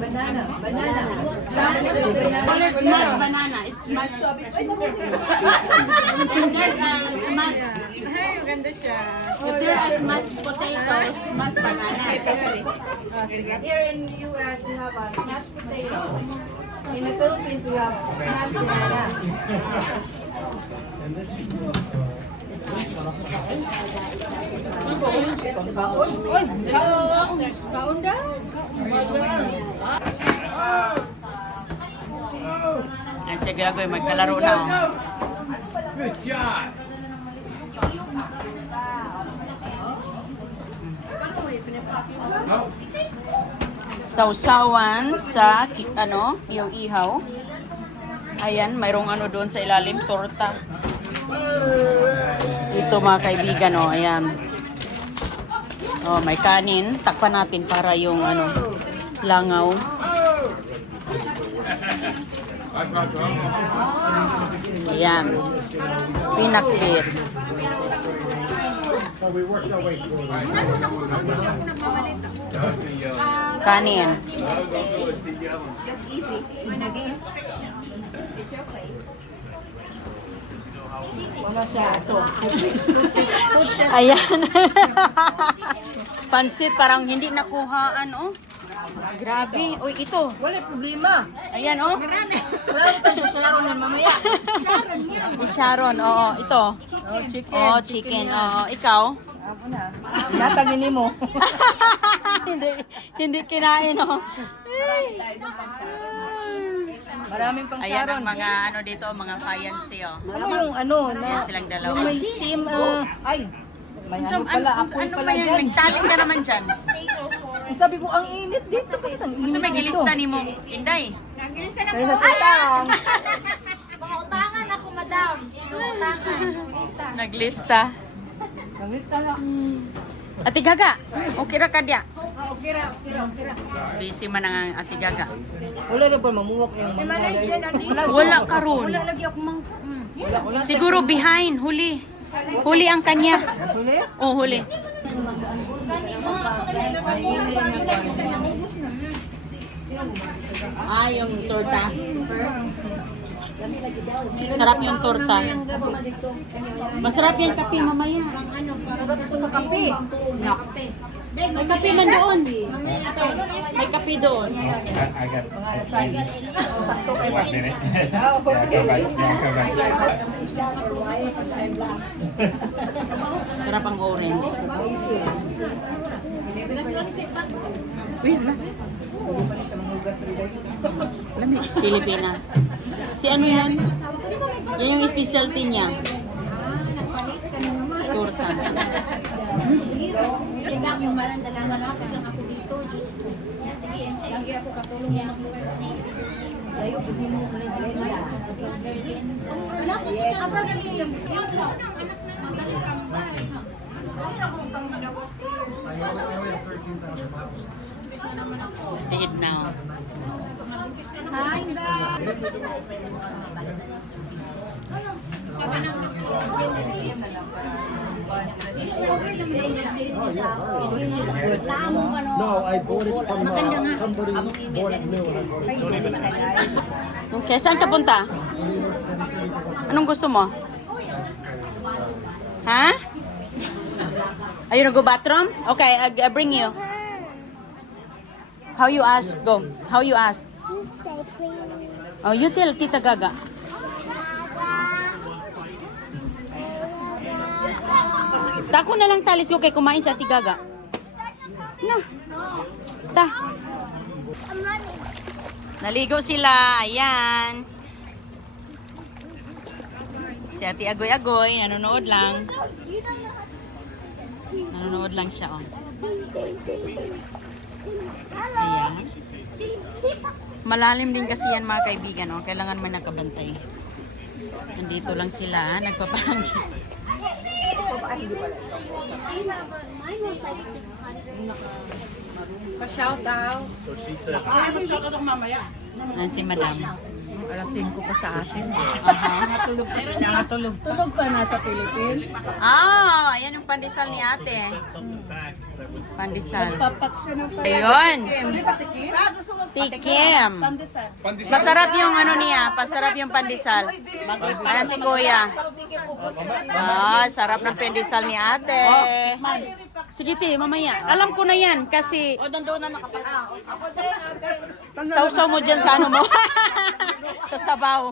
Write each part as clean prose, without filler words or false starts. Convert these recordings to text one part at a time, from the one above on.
Banana. Smash banana. Smash. And there's a smash. Ay, maganda siya. If there are smashed potatoes, smashed banana. Oh, sige. Here in US, we have a smashed potato. In the Philippines, we have smashed banana. Kaon daw. Yan sige agoy, magkalaro na oh. Good shot. Sausawan sa ihaw-ihaw. Ayan, mayroong ano doon sa ilalim, torta. Ito mga kaibigan, oh, ayan. Oh, may kanin. Takpan natin para yung langaw. Ayan. Pinakbit. Kanin. Ayan. Pansit parang hindi nakuhaan, oh. Grabe. Uy, ito. Wala problema. Ayan, oh. Wala tayo sa Sharon yan mamaya. Ni Sharon, oo. Ito. Chicken. Oh, chicken. Oo. Ikaw? Ako na. Natagin mo. hindi kinain, oh. Maraming pang Ayan Sharon. ang mga dito, mga fiancé, oh. Ano yung Ayan silang dalawa. Yung may steam, ay. May So, apoy ano pala ba yan? dyan. Nagtaling ka naman dyan. Sabi ko, ang init dito. Bakit ang init So, may dito? gilista ni mo, Inday. Kaya sa sitang. Mga utangan ako, madam. Mga utangan. Naglista. Nangita na. Ate Gaga, okay ra ka diya. Okay ra. Busy man ang Ate Gaga. Wala na ba mamuwak yung mga? Wala karon. Wala lagi ako mang... Wala. Siguro behind, huli. Huli ang kanya. Huli? Oh, huli. Yung torta. Sarap yung torta. Masarap yung kape mamaya. Sarap ito sa kape. May kape man doon. May kape doon. I got Mga lasag. Sakto kayo ba? a minute. Ah, okay. Come back. Sarap ang orange. Lami. Pilipinas. Si ano yan? Yan yung specialty niya. Torta. Ikaw yung marandalangan ako lang ako dito. Diyos ko. Sige, lagi ako katulong yung mag-work sa Navy. Wala ko sa kasal yung Dead now. It's just good. No, I bought it from somebody bought it new and I bought it. Okay, saan ka punta? Anong gusto mo? Ha? Are you gonna go bathroom? Okay, I bring you. How you ask? Go. How you ask? Oh, you tell Tita Gaga. Tako na lang talis ko kay kumain sa Ate Gaga. No. Ta. Naligo sila. Ayan. Si Ate Agoy-Agoy, nanonood lang. Nanonood lang siya, oh. Ayan. Malalim din kasi yan, mga kaibigan, oh. Kailangan may nakabantay. Nandito lang sila, nagpapangit. Pa-shout out. So she said, Ayan si Madam. Alas 5 pa sa atin. Tulog pa na sa Philippines. Ah, ayan yung pandesal ni ate. Pandesal. Papak siya ng Ayun. Hindi pa tikim? Gusto mo Tikim. pandesal. Masarap yung ano niya, pasarap yung pandesal. Ayan si kuya. Ah, sarap ng pandesal ni ate. Sige te, mamaya. Alam ko na yan kasi sausaw mo dyan sa ano mo. Sa sabaw.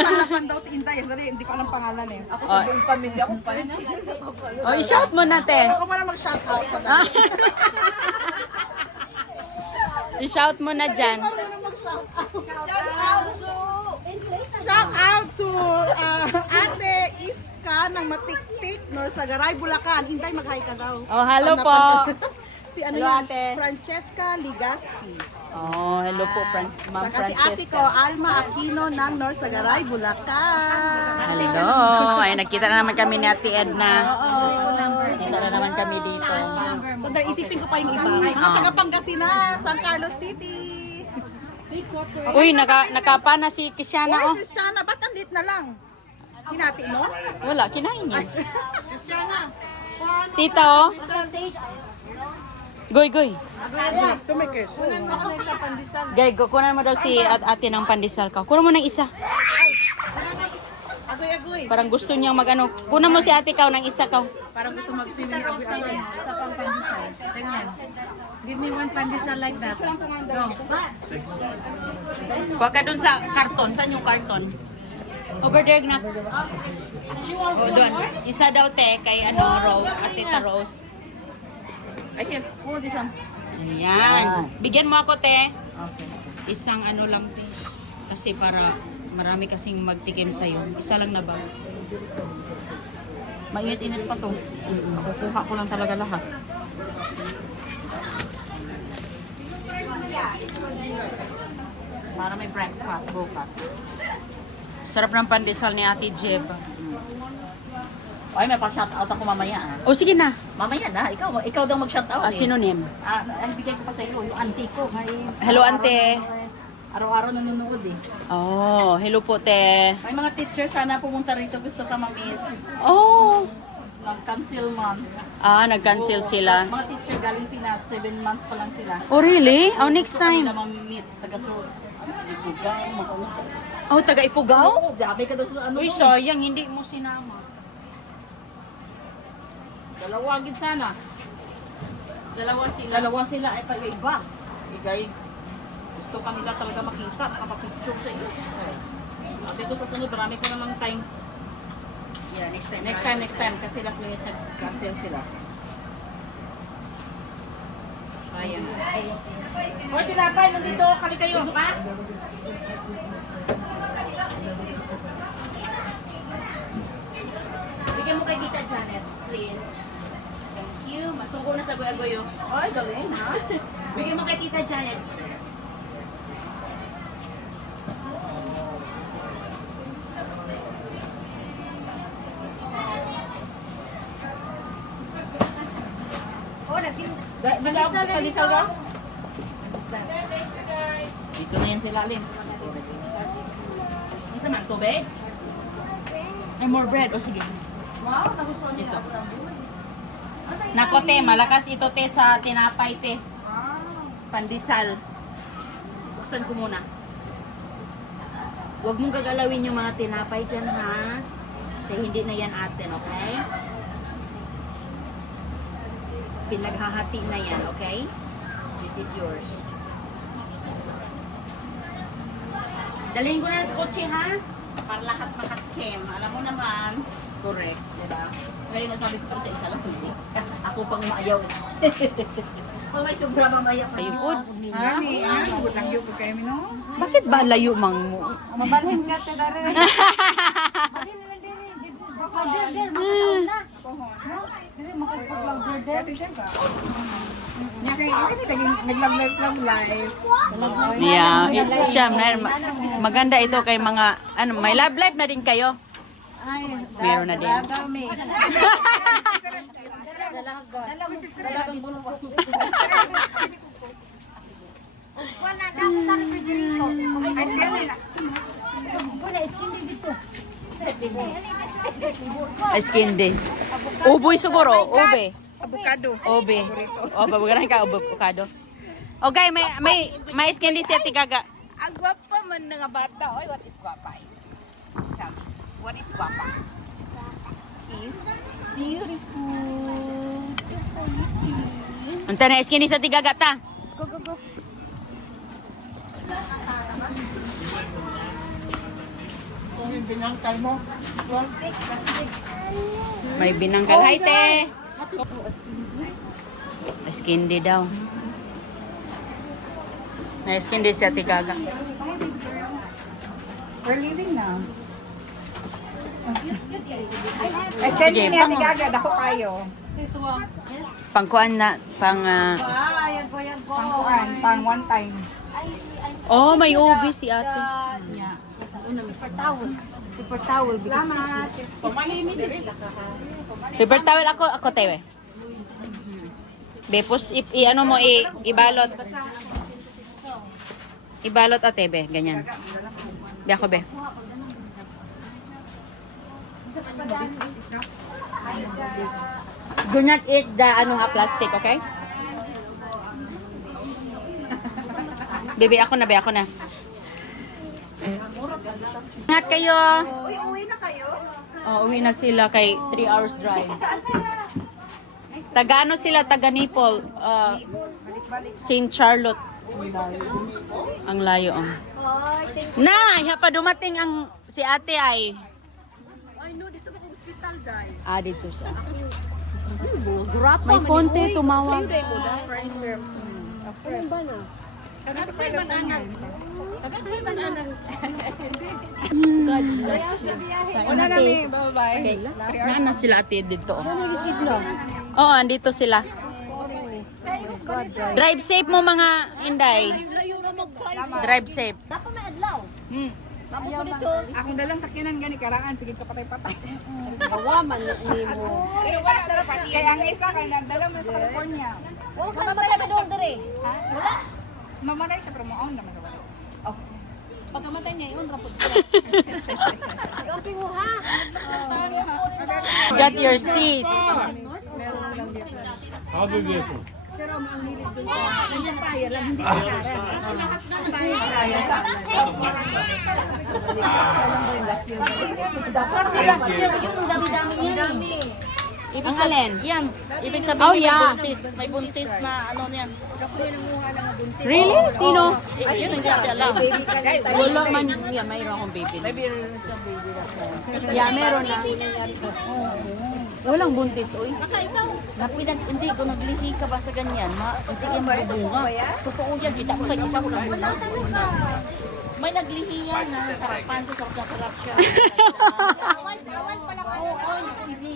Palapan daw si Inday. Hindi ko alam pangalan eh. Ako sa buong pamilya kong pa. Oh, i-shout mo na te. Ako muna mag-shout out sa Ah. I-shout mo na dyan. Shout out to Ate Iska ng Matiktik, Norsagaray, Bulacan. Inday, mag-hi ka daw. Oh, hello po. Si ano Hello, yan? ate. Francesca Ligaspi. Oh, hello po, Ma'am Saka si ate ko, Francesca. Alma Aquino ng Norsagaray, Bulacan. Hello. Ay, nakita na naman kami ni Ate Edna. Nakita na naman kami dito. So, isipin ko pa yung iba. Mga taga Pangasinan, San Carlos City. Uy, nakapa na si Kisiana, oh. Christiana, ba't nandit na lang? Hinati mo? Wala, kinain niya. Christiana. Tita, oh. Goy, goy. Tumikis. Gay, kukunan mo daw si ate ng pandesal ka. Kunan mo ng isa. Agoy-agoy. Parang gusto niyang mag-ano. Kunan mo si ate ka ng isa ka. Parang gusto mag-swimming agoy-agoy. Sa pang pandesal. Tingnan. Give me one pandesal like that. Go. Kuha ka dun sa karton. Saan yung karton? Over there, na. O, doon. Isa daw, te, kay Ate Ta Rose. I here. Hold this one. Ayan. Bigyan mo ako, te. Isang ano lang, te. Kasi para marami kasing magtikim sa'yo. Isa lang na ba? Mainit-init pa to. Kukuha ko lang talaga lahat. Para may breakfast bukas. Sarap ng pandesal ni Ate Jeb. Ay, may pa-shout out ako mamaya. O, sige na. Mamaya na, ikaw daw mag-shout out. Synonym. Ay, bigay ko pa sa iyo, yung auntie ko. Hello, ante. Araw-araw nanonood eh. Oh, hello po, te. May mga teacher sana pumunta rito, gusto ka ma-meet. Oh. Mag-cancel month. Ah, nag-cancel sila. Mga teacher galing Pinas, 7 months pa lang sila. Oh, really? Oh, next Gusto time. nila ma-meet. Taga-so, itugang, makunod. Oh, taga Ifugao? Oo, grabe ka doon sa ano. Uy, doon. sayang, hindi mo sinama. Dalawa gid sana. Dalawa sila. Dalawa sila ay taga-iba. Igay, gusto ka nila talaga makita, makapapicture sa iyo. Sabi ko sa sunod, marami ko namang time. Yeah, next time. Next time, kasi last minute nag-cancel sila. Ayan. Hoy, tinapay, nandito, kali kayo. Gusto ka? Bigyan mo kay Tita Janet, please. Thank you. Masuko na sa agoy-agoy, oh. Ay, galing ha. Bigyan mo kay Tita Janet. Kalisal ka? Dito na yan sila, Alim. Ano man, tubig? Ay, more bread. O, sige. Wow, nagustuhan niya ako lang. Nako, te. Malakas ito, te, sa tinapay, te. Pandesal. Buksan ko muna. Huwag mong gagalawin yung mga tinapay dyan, ha? Te, hindi na yan atin, okay? Pinaghahati na yan, okay? This is yours. Dalhin ko na sa kotse, ha? Para lahat makatkem. Alam mo naman. Correct, diba? Ngayon, nasabi ko pa sa isa lang, hindi. Ako pang umaayaw. Oh, may sobra mamaya pa. Ayun po. Ha? Bakit ba layo mang mo? Mabalhin ka te dare. Yeah, siyam na. Maganda ito kay mga, ano, may love life na din kayo. Meron na din. Wala na ako sa refrigerator. Ay, skin na. Wala, skin dito. Ice candy. Uboy siguro, ube. Avocado. Ube. O, babagan ka, avocado. Okay, may ice candy siya tigaga. Ang gwapa man nga bata. Oy, what is gwapa? Sabi, what is gwapa? Is beautiful. Anta na ice candy sa tigaga ta. Go, go, go. Kung yung binangkal mo, May binangkal. Hi, te. Ice candy daw. Na ice candy siya tigaga. We're leaving now. Sige, pang, Gagad ako kayo. pangkuan na, pang, Pang one time. oh, may ube si ate. Paper towel. Salamat. Paper towel ako tewe. Bepos, ano mo, ibalot. Ibalot ate, be, ganyan. Be ako, be. Do not eat the, plastic, okay? Bebe, ako na, be, ako na. Ingat kayo. Uy, uwi na kayo? Oh, uwi na sila kay 3 hours drive. Taga ano sila? Taga Nipol. St. Charlotte. Ang layo. Oh. Na, pa dumating ang si ate ay. Ay, no, dito na hospital, guys. Ah, dito siya. May fonte, tumawag. Wala na may bye-bye. Okay. Naan sila ate dito. Oo, andito sila. Drive safe mo mga Inday. Drive safe. Dapat may adlaw. Tapos ko dito. Akong dalang sakyanan gani karangan sige ka patay-patay. Gawa man ni mo. Pero wala na pati. Kaya ang isa kay nagdala mo sa California. Wala ka matay ba doon dire? Wala. Mamanay siya pero maon naman sa wala. Pagkamatay niya, yun, rapod siya. Ikaw mo ha? Got your seat. How do you Yung dami-dami niya. Ibig sabihin, yan. Ibig sabihin Oh, yeah. may buntis na ano niyan. Really? Sino? Yun hindi siya alam. Wala man. Yeah, mayroon akong baby. Yeah, meron na. Walang buntis, oy. Hindi ko naglihi ka ba sa ganyan? Hindi yan mabubunga. Totoo yan. Kita ko kay isa ko lang bunga. May naglihi yan na sarapan sa sarap siya. Bawal pa lang ano.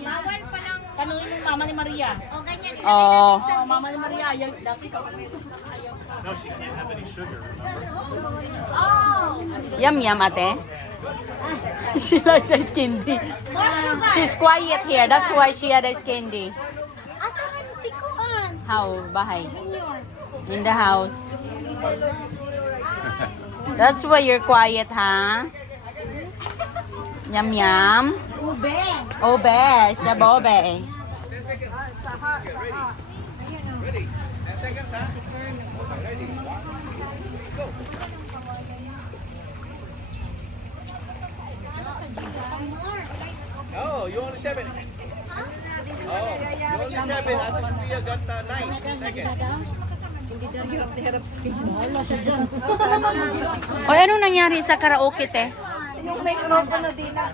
Bawal pa lang. Tanungin mo mama ni Maria. O, ganyan. Oh. Oh, mama ni Maria, ayaw. Dati ka. Yum yum, ate. She like ice candy. She's quiet here. That's why she had ice candy. Asa man si Kuan? How? Bahay. In the house. That's why you're quiet, huh? Yum yum. Ube. Obe. Siya bobe. oh, you only 7. Oh, you only 7. Ate Sophia got 9 seconds. O, anong nangyari sa karaoke, te? Yung microphone din na.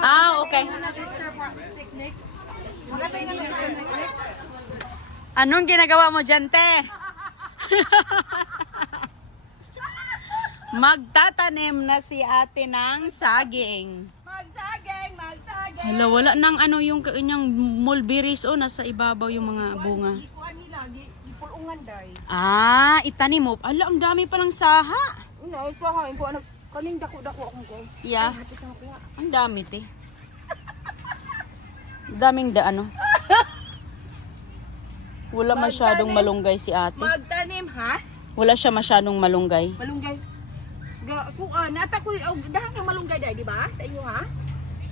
Ah, okay. Anong ginagawa mo dyan, te? Magtatanim na si ate ng saging. Magsaging. Hala, wala nang ano yung kanyang mulberries o nasa ibabaw yung mga bunga. Kuan nila, gipulungan day. Ah, itanim mo. Ala, ang dami palang saha. Ina, ito ha, ko ano kaning dako-dako akong ko. Yeah. Ang dami, te. Daming ano. Wala masyadong malunggay si ate. Magtanim ha? Wala siya masyadong malunggay. Malunggay. Nata ko dahang yung malunggay dai, di ba? Sa iyo ha?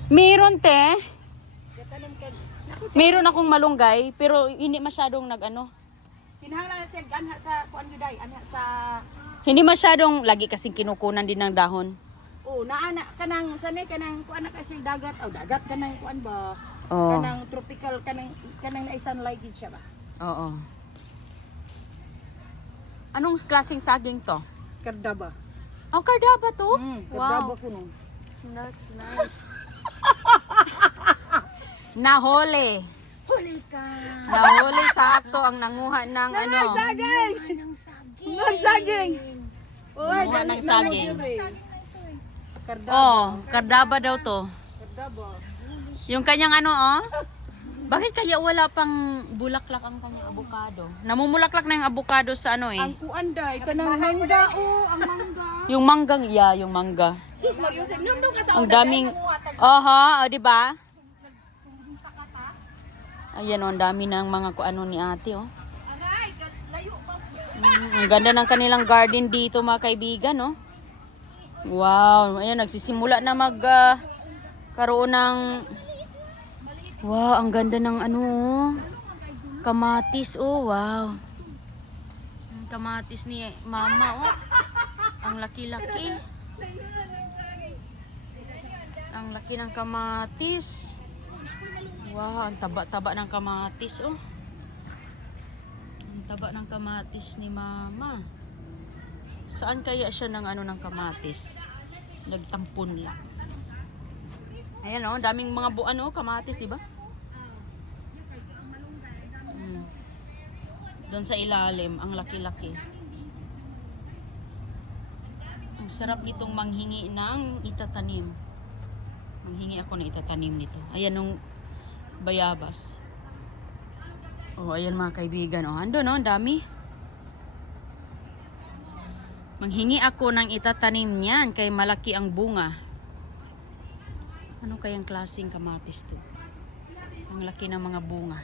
Meron te. Meron akong malunggay pero hindi masyadong nag-ano. Kinahanglan siya anha sa kuan gyud ay, anha sa Hindi masyadong lagi kasing kinukunan din ng dahon. naana kanang sanay kanang kuan na kasi dagat, dagat kanang kuan ba? Oo. Kanang tropical kanang na sunlight gid siya ba? Oo. Anong klaseng saging to? Kardaba. Oh, kardaba to? Kardaba ko no. That's nice. Nahuli. Huli ka. Nahuli sakto ang nanguha ng ano. Saging. Ng saging. Nanguha ng saging. Kardaba. Oh, kardaba daw to. Kardaba. Yung kanyang ano, oh. Bakit kaya wala pang bulaklak ang kanyang abukado? Namumulaklak na yung abukado sa ano eh. Ang kuan day kanang mangga ang mangga. Yung manggang, yung mangga. Sus Mario, nung ka sa Ang daming, oh, di ba? Ayan oh, ang dami ng mga kuano ni ate, oh. Ang ganda ng kanilang garden dito, mga kaibigan, oh. Wow, ayan, nagsisimula na karoon ng, wow, ang ganda ng ano, oh. Kamatis, oh, wow. Ang kamatis ni mama, oh. Ang laki-laki. Ang laki ng kamatis. Wow, ang taba-taba ng kamatis, oh. Ang taba ng kamatis ni mama. Saan kaya siya ng ano ng kamatis? Nagtampon lang. Ayan, oh, daming mga ano, kamatis, di ba? Doon sa ilalim, ang laki-laki. Ang sarap nitong manghingi ng itatanim. Manghingi ako na itatanim nito. Ayan yung bayabas. Oh, ayan mga kaibigan. Oh, ando no, ang dami. Manghingi ako ng itatanim niyan kay malaki ang bunga. Ano kayang klaseng kamatis to? Ang laki ng mga bunga.